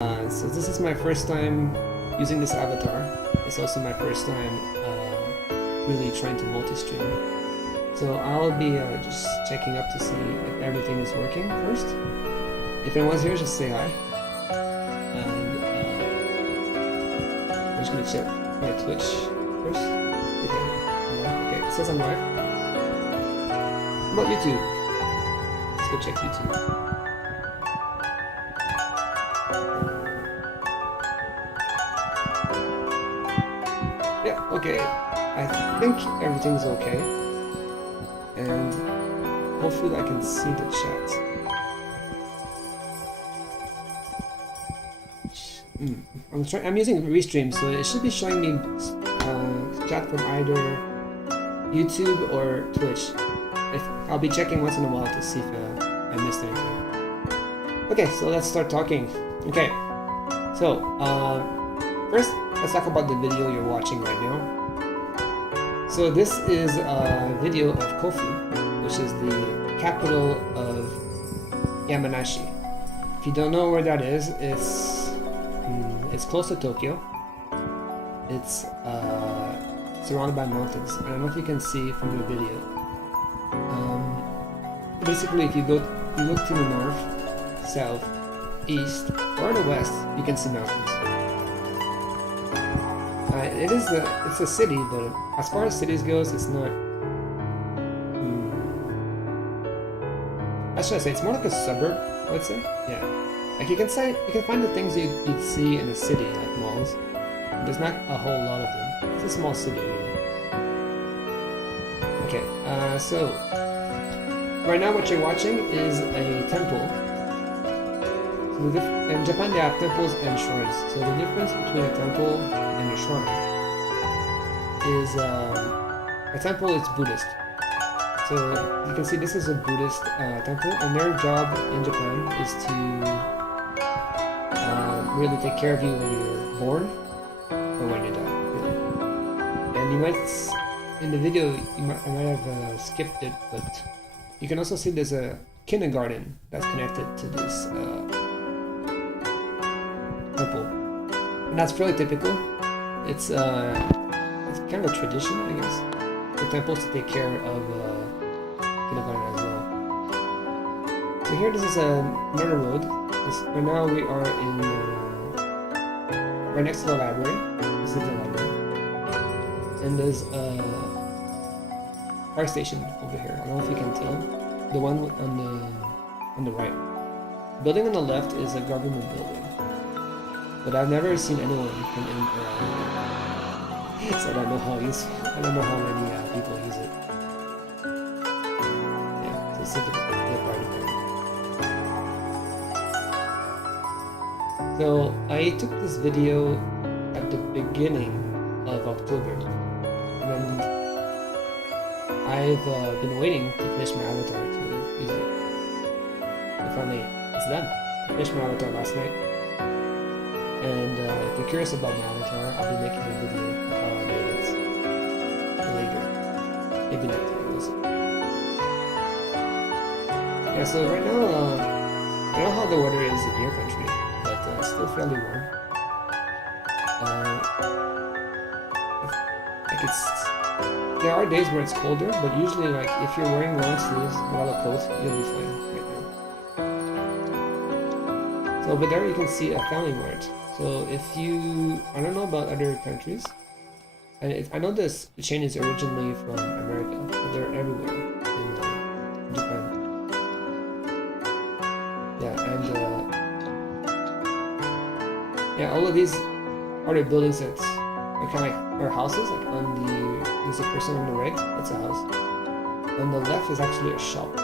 So this is my first time using this avatar. It's also my first time really trying to multi-stream. So I'll be just checking up to see if everything is working first. If anyone's here, just say hi. And I'm just gonna check my Twitch first. Okay, it says I'm live. How about YouTube? Let's go check YouTube. Yeah, okay. I think everything's okay. And hopefully I can see the chat. I'm using Restream, so it should be showing me chat from either YouTube or Twitch. I'll be checking once in a while to see if I missed anything. Okay, so let's start talking. Okay, so first let's talk about the video you're watching right now. So this is a video of Kofu, which is the capital of Yamanashi. If you don't know where that is, it's close to Tokyo. It's surrounded by mountains. I don't know if you can see from the video. Basically, if you look to the north, south, east, or the west, you can see mountains. It's a city, but as far as cities goes, it's not. How should I say? It's more like a suburb, I would say. Yeah, like you can find the things you'd see in a city, like malls. There's not a whole lot of them. It's a small city, really. Okay, so right now what you're watching is a temple. So in Japan, they have temples and shrines. So the difference between a temple and a shrine is a temple is Buddhist. So you can see this is a Buddhist temple, and their job in Japan is to really take care of you when you're born or when you die, really. And you might, in the video, I might have skipped it, but you can also see there's a kindergarten that's connected to this temple, and that's fairly typical. It's kind of a tradition, I guess, for temples to take care of kindergarten as well. So here, this is another road. Right now we are in right next to the library. This is the library, and there's a fire station over here. I don't know if you can tell. The one on the right. The building on the left is a government building, but I've never seen anyone come in around. So I don't know how many people use it. Yeah, so it's the party part. So I took this video at the beginning of October, and I've been waiting to finish my avatar to use it. And finally, it's done. I finished my avatar last night. And if you're curious about my avatar, I'll be making a video of how I made it later. Maybe not today. Yeah, so right now, I don't know how the weather is in your country, but it's still fairly warm. There are days where it's colder, but usually, like, if you're wearing long sleeves without a coat, you'll be fine right now. So over there you can see a Family Mart. So if I don't know about other countries, and I know the chain is originally from America, but they're everywhere in Japan. Yeah, and yeah, all of these other buildings that are kind of like are houses. Like there's a person on the right, that's a house. On the left is actually a shop.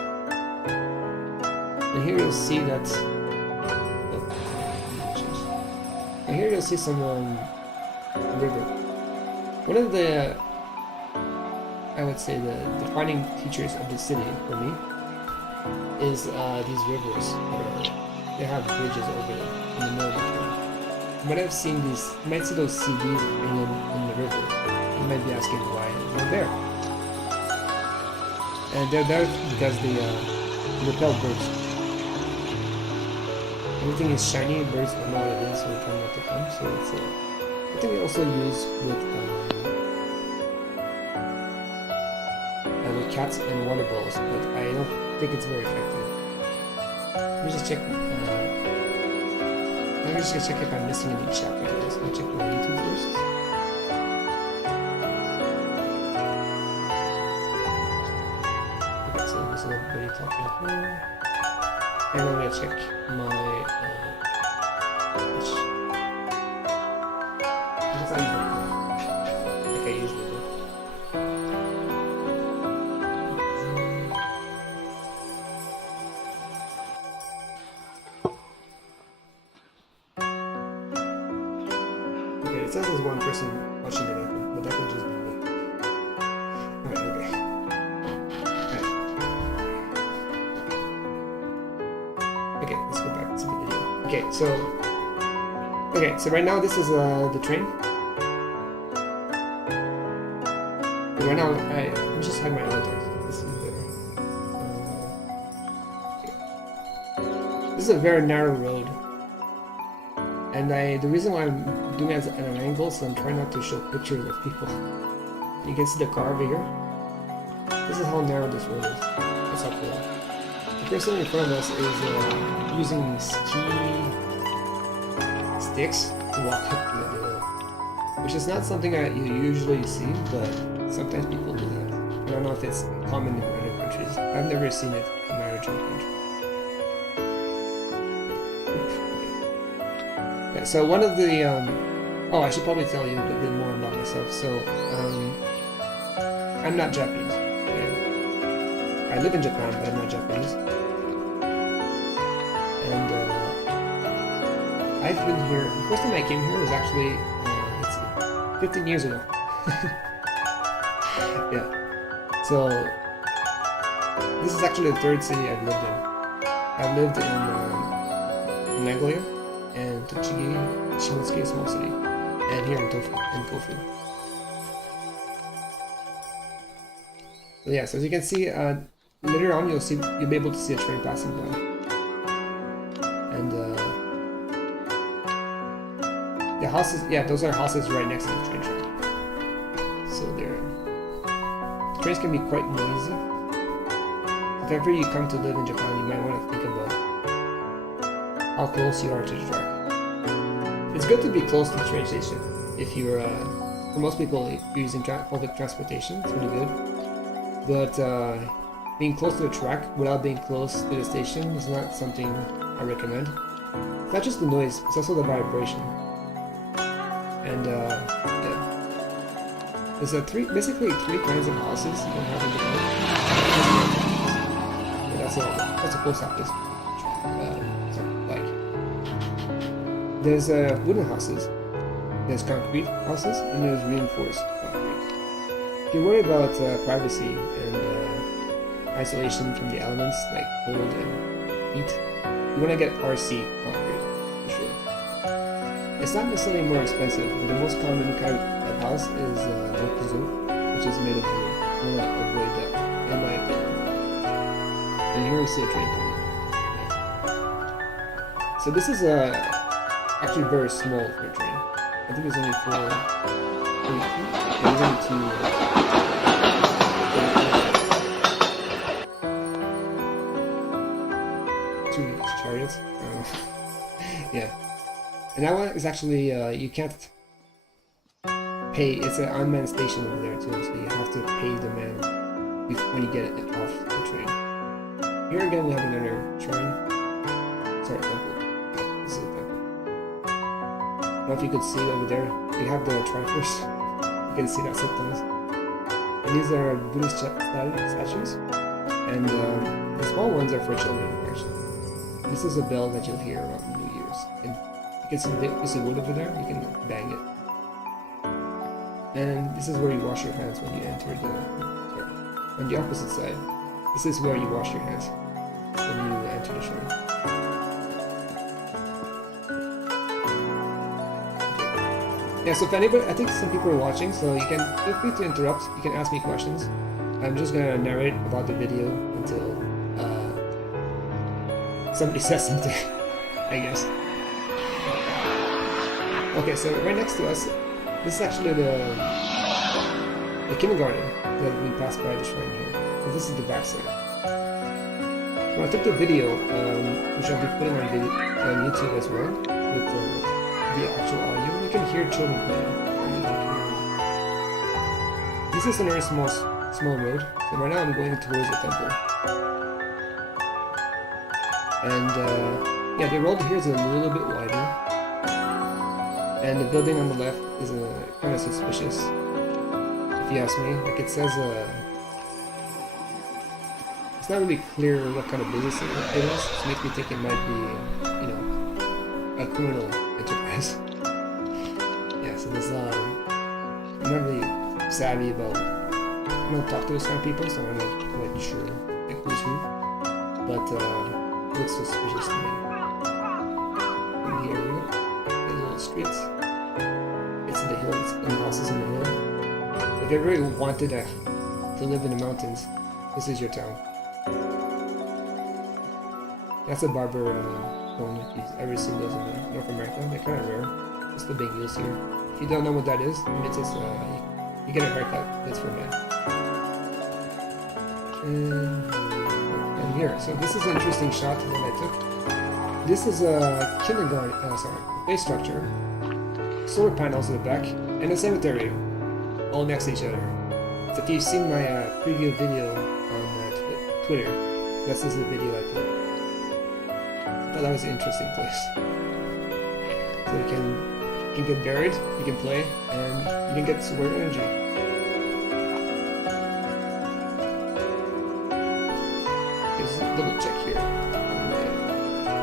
And here you'll see that. And here you'll see some river. One of the, I would say, the defining features of the city for me is these rivers. They have bridges over them in the middle of the town. You might have seen these. You might see those CDs in the river. You might be asking why they're there. And they're there because they repel birds. everything is shiny, birds don't know what it is, so they try not to come. So it's I think we also use with cats and water balls, but I don't think it's very effective. Let me just check. Let me just check if I'm missing any chat videos. I'll check my YouTube first. Okay, so this is everybody talking here. And I'm gonna check my like I usually do. Okay, it says there's one person watching it, but that could just be me. Alright, okay. Okay, let's go back to the video. Okay, so right now this is the train. Right now, let me just hide my elevator. This is there. This is a very narrow road, and the reason why I'm doing it at an angle, so I'm trying not to show pictures of people. You can see the car over here. This is how narrow this road is. That's how cool. The person in front of us is using ski sticks to walk up the hill, which is not something that you usually see, but sometimes people do that. I don't know if it's common in other countries. I've never seen it in my original country. Yeah, so one of the oh, I should probably tell you a bit more about myself. So I'm not Japanese. Okay? I live in Japan, but I'm not Japanese. And I've been here. The first time I came here was actually 15 years ago. Yeah. So this is actually the third city I've lived in. I've lived in Nagoya and Tochigi, Shimotsky, a small city, and here in Kofu. So yeah, so as you can see, later on you'll be able to see a train passing by, and the houses. Yeah, those are houses right next to the train track. So trains can be quite noisy. If ever you come to live in Japan, you might want to think about how close you are to the track. It's good to be close to the train station. If you're, for most people, using public transportation, it's really good. But being close to the track without being close to the station is not something I recommend. It's not just the noise; it's also the vibration. And yeah. There's basically three kinds of houses you can have in Japan. That's a post office. There's wooden houses, there's concrete houses, and there's reinforced concrete. If you're worried about privacy and isolation from the elements like cold and heat, you want to get RC concrete for sure. It's not necessarily more expensive, but the most common kind of house is mokuzo, which is made of wood. You want to avoid that, in my opinion. And here we see a train coming. So this is actually very small for a train. I think there's only there's only two chariots. Yeah. And that one is actually, you can't pay, it's an unmanned station over there too, so you have to pay the man when you get it off the train. Here again we have another train. Sorry, temple. This is a temple. I don't know if you could see over there, they have the Triforce. You can see that sometimes. And these are Buddhist statues. And the small ones are for children, actually. This is a bell that you'll hear around New Year's. And you can see the piece of wood over there, you can bang it. And this is where you wash your hands when you enter the... Sorry. On the opposite side, this is where you wash your hands when you enter the shrine. Yeah, so if anybody, I think some people are watching, so you can feel free to interrupt. You can ask me questions. I'm just gonna narrate about the video until somebody says something. I guess. Okay, so right next to us, this is actually the kindergarten that we passed by the shrine here. So this is the backside. When I took the video, which I'll be putting on YouTube as well, with the actual audio, you can hear children playing. This is a very small road, so right now I'm going towards the temple. And yeah, the road here is a little bit wider, and the building on the left is kind of suspicious, if you ask me. Like it says, it's not really clear what kind of business it is. It makes me think it might be, you know, a criminal enterprise. Yeah, so there's I'm not really savvy about. I don't talk to those kind of people, so I'm not quite sure like who's who. But it looks suspicious to me. And here we go. These little streets. It's in the hills, and houses in the hill. If you ever wanted to live in the mountains, this is your town. That's a barber phone, if you've ever seen those in North America. They're kind of rare. It's the big use here. If you don't know what that is, it's just you get a haircut. That's for men. And here, so this is an interesting shot that I took. This is a kindergarten, play structure, solar panels in the back, and a cemetery, all next to each other. So if you've seen my preview video on Twitter, this is the video I put. I thought that was an interesting place. So you can get buried, you can play, and you can get sword energy. Here's a double check here on my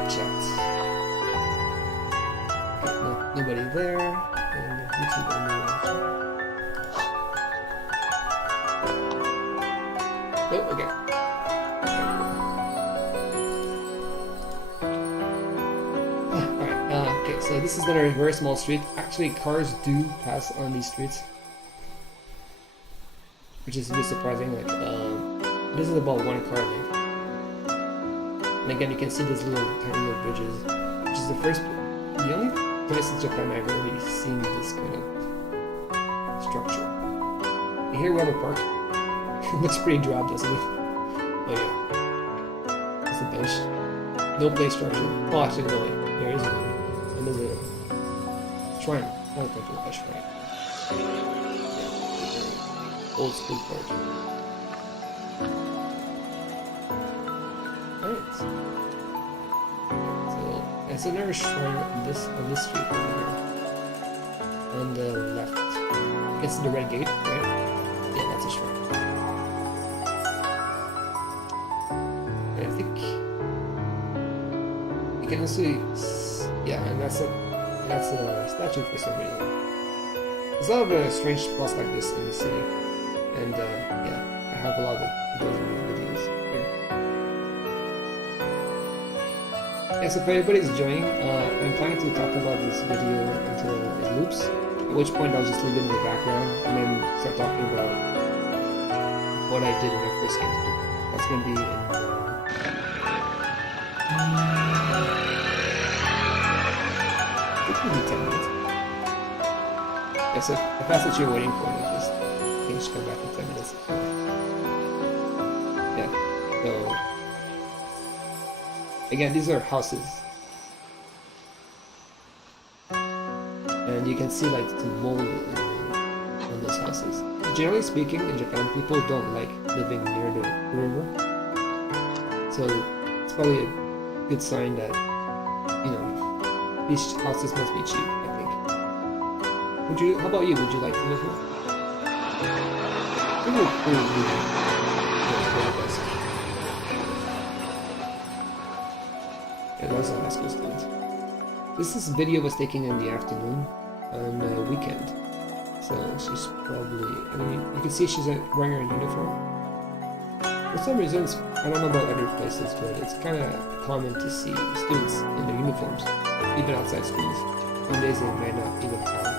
chat. No, nobody there, and YouTube only watching. Oh, okay. Okay, so this is another very small street. Actually, cars do pass on these streets, which is a bit surprising. Like, this is about one car length. And again, you can see these little tiny little bridges, which is the only place in Japan I've really seen this kind of structure. And here we have a park. It looks pretty drab, doesn't it? Oh yeah. That's a bench. No play structure. Oh, actually, no, wait. There is one. And there's a shrine. Not a temple, a shrine. Yeah. Old school part. Alright. So, there's another shrine on this street over here. On the left. It's the red gate, right? Yeah, that's a shrine. I think you can also, yeah, and that's a statue for some reason. There's a lot of strange spots like this in the city, and yeah, I have a lot of those videos here. Yeah, so if anybody's enjoying, I'm planning to talk about this video until it loops, at which point I'll just leave it in the background and then start talking about what I did when I first came to it. That's going to be in maybe 10 minutes. Yeah, so if that's what you're waiting for, then just come back in 10 minutes. Yeah, so again, these are houses. And you can see like the mold on those houses. Generally speaking, in Japan, people don't like living near the river. So it's probably a good sign that, you know, these houses must be cheap, I think. How about you? Would you like to live here? Yeah, that was a high school student. This video was taken in the afternoon on a weekend. So she's probably, I mean, you can see she's wearing her uniform. For some reasons, I don't know about other places, but it's kind of common to see students in their uniforms, even outside schools. Some days they might not even have it.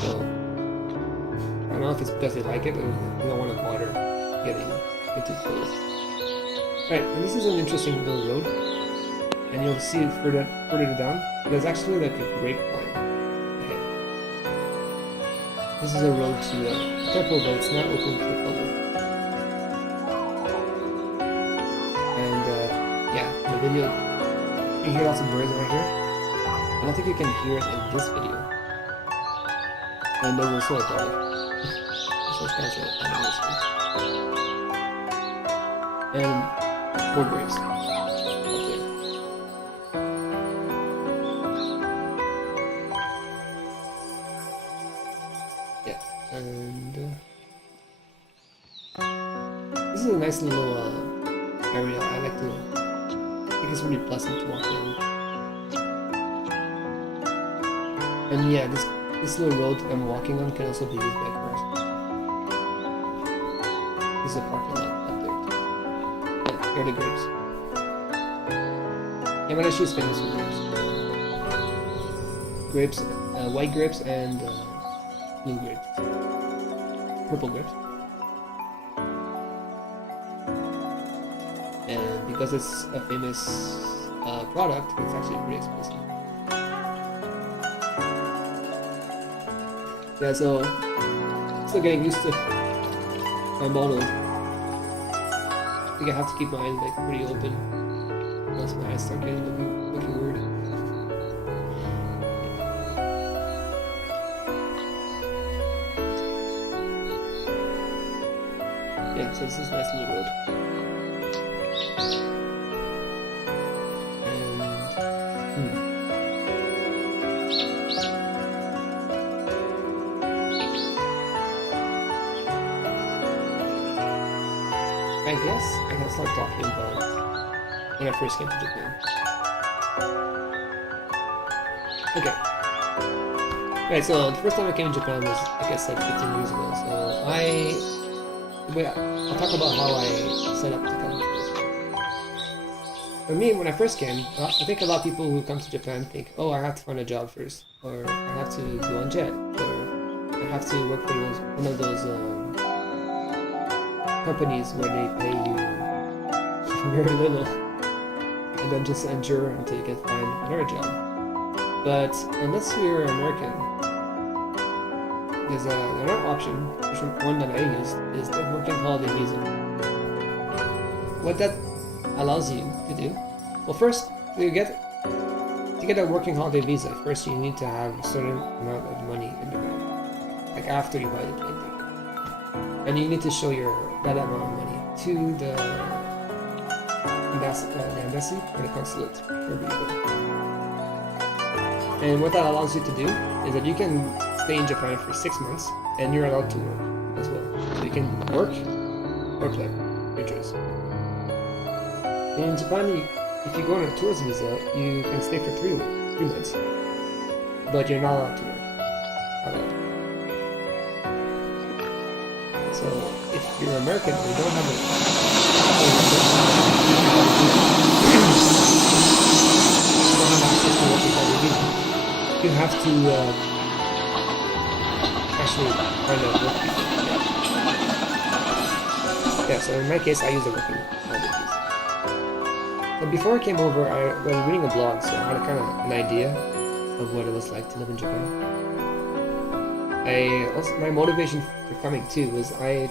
So, I don't know if it's because they like it or they don't want to bother getting into clothes. Right, and this is an interesting little road, and you'll see it further down. There's actually like a grapevine ahead. This is a road to a temple, but it's not open to the public. And yeah, the video, you hear lots of birds right here. I don't think you can hear it in this video. And there's also a dog. So it's kind of animals here. And more grapes up there. Yeah, and this is a nice little area. I like to. I think it's really pleasant to walk in. And yeah, this little road I'm walking on can also be used by cars. This is a parking lot up there. Yeah, here are the grapes. Yamanashi is famous for grapes. Grapes, white grapes and blue grapes. Purple grapes. And because it's a famous product, it's actually pretty expensive. Yeah, so still getting used to my model. I think I have to keep my eyes like pretty open once my eyes start getting looking weird. Yeah, so this is a nice little road. I guess I can start talking about when I first came to Japan. Okay. Right, so the first time I came to Japan was, I guess, like 15 years ago. So I'll talk about how I set up to come first. For me, when I first came, I think a lot of people who come to Japan think, oh, I have to find a job first, or I have to go on jet, or I have to work for one of those companies where they pay you very little and then just endure until you can find another job. But unless you're American, there's another option, which one that I used, is the working holiday visa. What that allows you to do, well, first to get a working holiday visa, first you need to have a certain amount of money in the bank, like after you buy the plane ticket. And you need to show that amount of money to the embassy or the consulate, wherever you go. And what that allows you to do is that you can stay in Japan for 6 months, and you're allowed to work as well. So you can work or play, your choice. In Japan, if you go on a tourist visa, you can stay for 3 months, but you're not allowed to work. So if you're American and you don't have access to working holiday visa, you have to actually find a work visa. Yeah, so in my case, I used a working holiday visa. But before I came over, I was reading a blog, so I had kind of an idea of what it was like to live in Japan. My motivation for coming too was on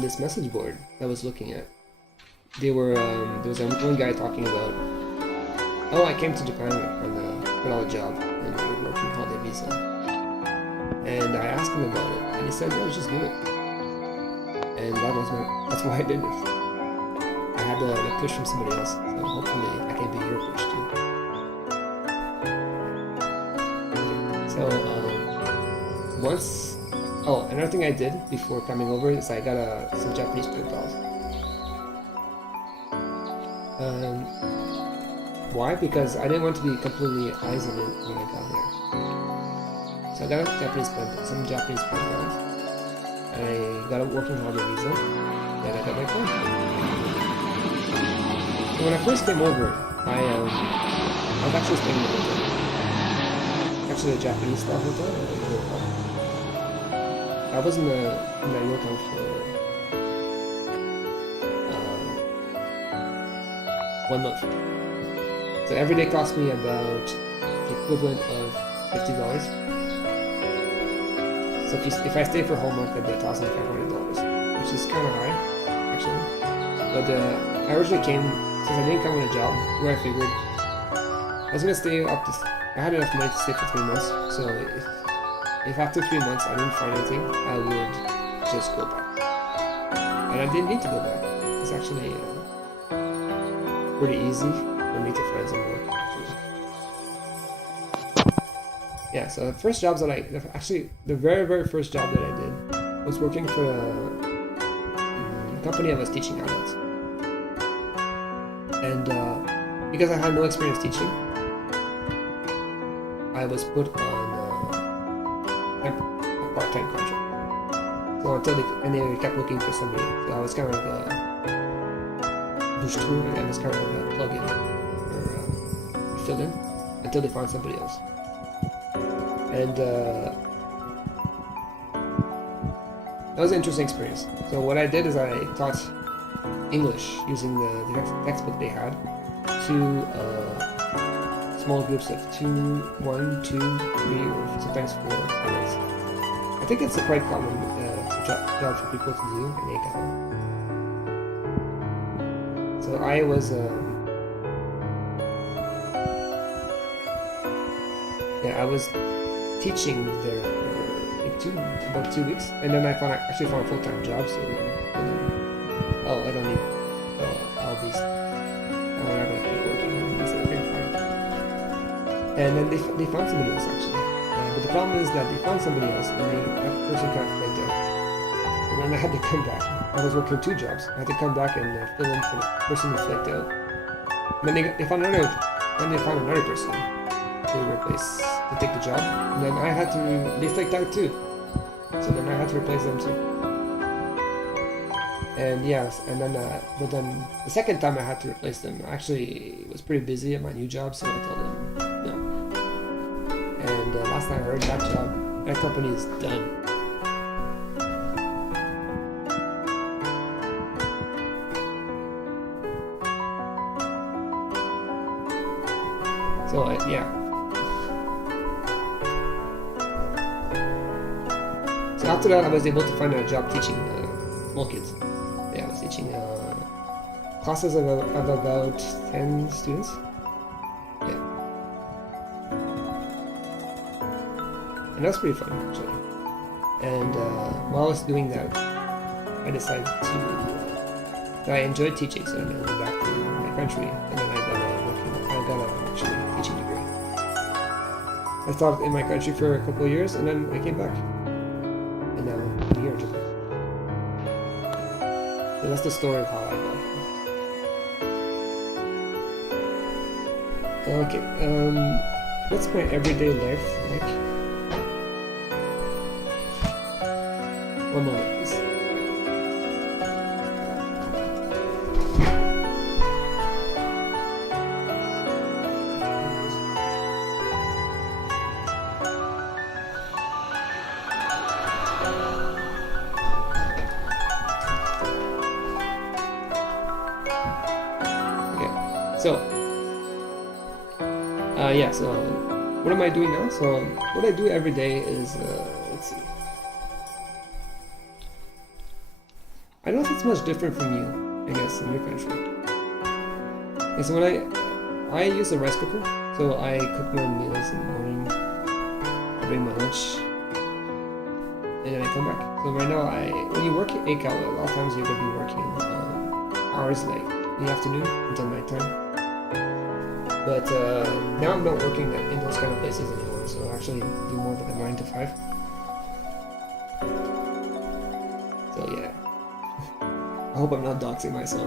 this message board I was looking at, there was one guy talking about, oh, I came to Japan on a job and a working holiday visa, and I asked him about it, and he said, no, just do it. And that's why I did it. I had the push from somebody else, so hopefully I can be your push too. So another thing I did before coming over is I got some Japanese pen pals. Why? Because I didn't want to be completely isolated when I got here. So I got some Japanese pen pals. I got a working holiday visa, and I got my phone. So when I first came over, I was actually staying in a hotel. Actually, a Japanese style hotel. I was in the Ryokan for 1 month. So every day cost me about the equivalent of $50. So if I stay for a whole month, that'd be $1,500, which is kind of high, actually. But I originally came, since I didn't come with a job, where I figured I was gonna stay up to. I had enough money to stay for 3 months, so if after 3 months I didn't find anything, I would just go back. And I didn't need to go back. It's actually pretty easy for me to find some work, actually. Yeah, so the first jobs that the very, very first job that I did was working for a company I was teaching at. And because I had no experience teaching, I was put on a part-time contract. So they kept looking for somebody. So I was kind of like a bouche-trou, and I was kind of like a plug-in or fill-in until they found somebody else. And that was an interesting experience. So what I did is I taught English using the textbook they had to small groups of 2, 1, 2, 3, or sometimes 4 kids. I think it's a quite common job for people to do in ACAL. So I was teaching there for about 2 weeks, and then I actually found a full-time job. So I don't need all these. I'm not gonna keep working. So okay, fine. And then they found somebody else actually. But the problem is that they found somebody else, and that person got flaked out. And then I had to come back. I was working 2 jobs. I had to come back and fill in for the person who flaked out. And then they found another person to replace, to take the job. And then they flaked out too. So then I had to replace them too. And yes, and then, but then the second time I had to replace them, actually was pretty busy at my new job, so I told them no. And last time I heard that company is done. So yeah. So after that, I was able to find a job teaching small kids. Yeah, I was teaching classes of about 10 students. Yeah. And that was pretty fun, actually. And while I was doing that, I decided that I enjoyed teaching, so then I went back to my country, and then I got actually teaching degree. I taught in my country for a couple of years, and then I came back. And now I'm here in Japan. So that's the story of how I got here. Okay, what's my everyday life like? One moment, please. So what am I doing now? So what I do every day is, let's see. I don't know if it's much different from you, I guess, in your country. Okay, so when I use a rice cooker, so I cook my meals in the morning, I bring my lunch, and then I come back. So right now, when you work at ACAL, a lot of times you're going to be working hours like in the afternoon until nighttime. But now I'm not working in those kind of places anymore, so I actually do more of like a 9 to 5. So yeah, I hope I'm not doxing myself.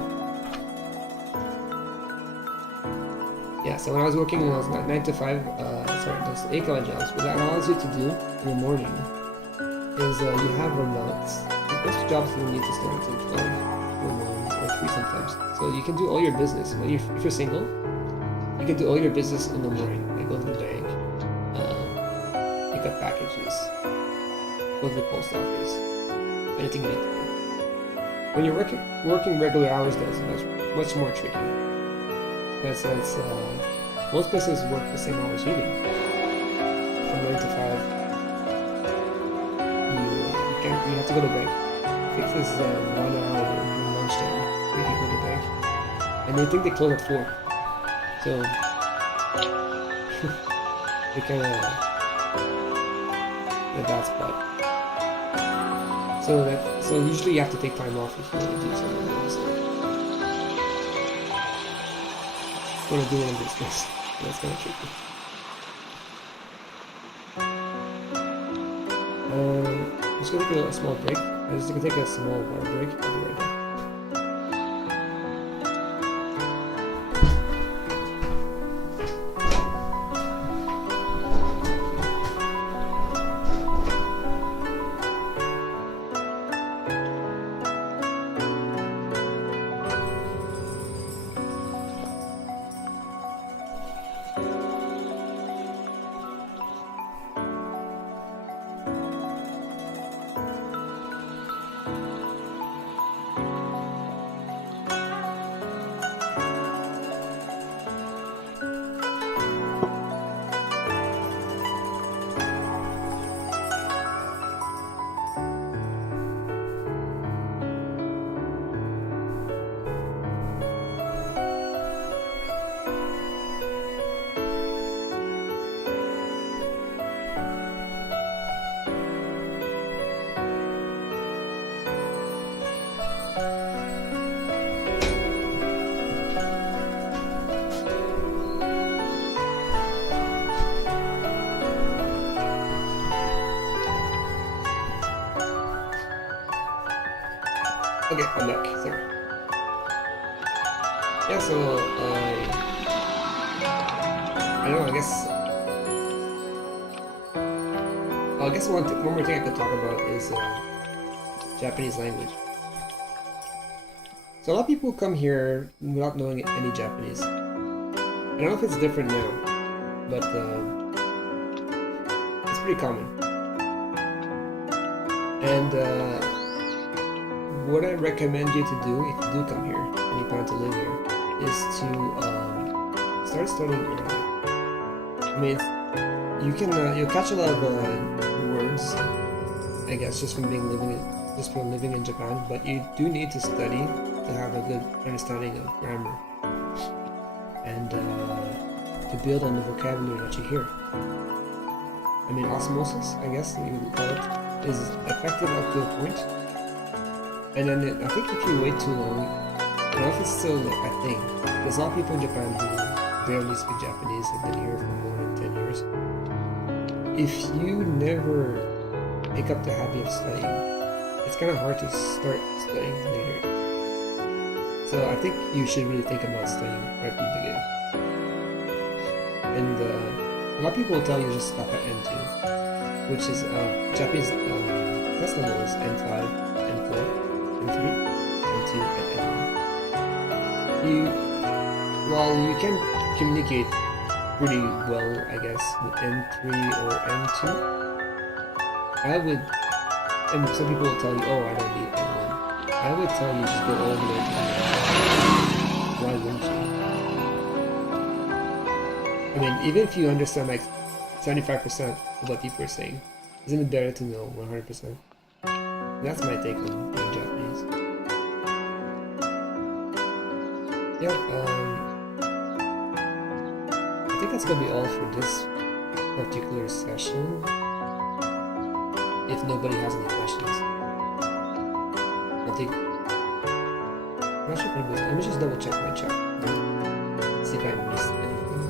Yeah, so when I was working in those 9 to 5, those ACAL jobs, what that allows you to do in the morning is you have remotes. Most jobs you need to start until 12 or 1 or 3 sometimes. So you can do all your business. If you're single, you can do all your business in the morning. Like go to the bank, pick up packages, go to the post office, anything you need to do. When you're working regular hours, though, it's much more tricky. But it's most places work the same hours you do. From 9 to 5. You have to go to bed. I think there's 1 hour lunchtime where you go to bed. And they think they close at 4. So they kind of a bad spot. So usually you have to take time off if you want to do something like this. Want to do one of these things. That's kind of tricky. I'm just gonna take a small break. I'm just gonna take a small water break. I'll be right back. Okay, I'm back. Sorry. Yeah, so I don't know. I guess one more thing I could talk about is Japanese language. So a lot of people come here without knowing any Japanese. I don't know if it's different now, but it's pretty common. And what I recommend you to do if you do come here and you plan to live here is to start studying early. I mean, you'll catch a lot of words, I guess, just from living in Japan. But you do need to study to have a good understanding of grammar and to build on the vocabulary that you hear. I mean, osmosis, I guess you would call it, is effective up to a point. And then I think if you wait too long, I don't know if it's still a thing. There's a lot of people in Japan who barely speak Japanese, have been here for more than 10 years. If you never pick up the habit of studying, it's kind of hard to start studying later. So I think you should really think about studying right from the beginning. And a lot of people will tell you just stop at N2, which is Japanese test level is N5, N4. N3, N2, and N1. While you can communicate pretty well, I guess, with N3 or N2, and some people will tell you, oh, I don't need N1. I would tell you just go all the way to N1. Why wouldn't you? I mean, even if you understand like 75% of what people are saying, isn't it better to know 100%? That's my take on being Japanese. Yeah, I think that's gonna be all for this particular session. If nobody has any questions, I think I'm not sure if anybody's. Let me just double check my chat. See if I missed anything.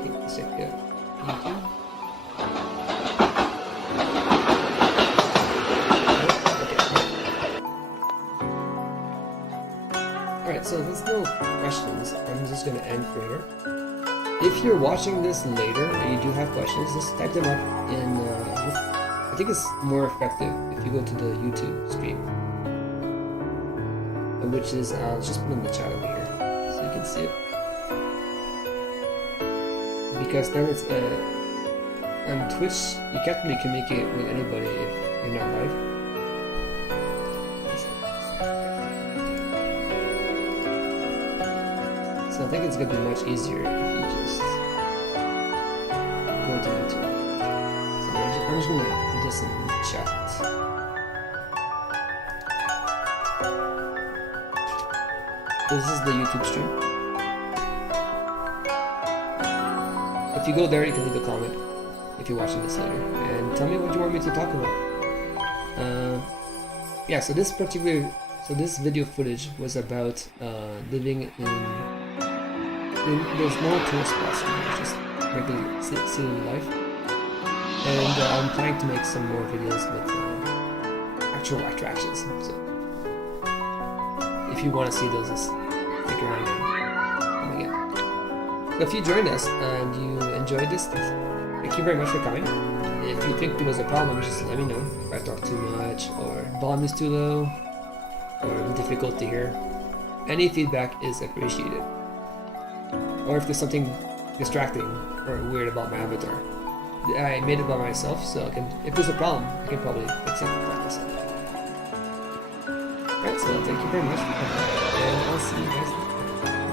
Okay, let's check it out. So if there's no questions, I'm just going to end for here. If you're watching this later and you do have questions, just type them up in, I think it's more effective if you go to the YouTube stream. Which is, I'll just put in the chat over here so you can see it. Because then it's, on Twitch, you can't really communicate with anybody if you're not live. So I think it's gonna be much easier if you just go to YouTube. So I'm just gonna put this in the chat. This is the YouTube stream. If you go there, you can leave a comment if you're watching this later, and tell me what you want me to talk about. Yeah, so this video footage was about living in there's no tourist spots anymore, just regular city life. And I'm planning to make some more videos with actual attractions. So if you want to see those, just stick around and come again. So if you joined us and you enjoyed this, thank you very much for coming. If you think there was a problem, just let me know. If I talk too much, or volume is too low, or difficult to hear. Any feedback is appreciated. Or if there's something distracting or weird about my avatar, I made it by myself, so I can. If there's a problem, I can probably fix it by myself. Alright, so thank you very much for coming, and I'll see you guys next time.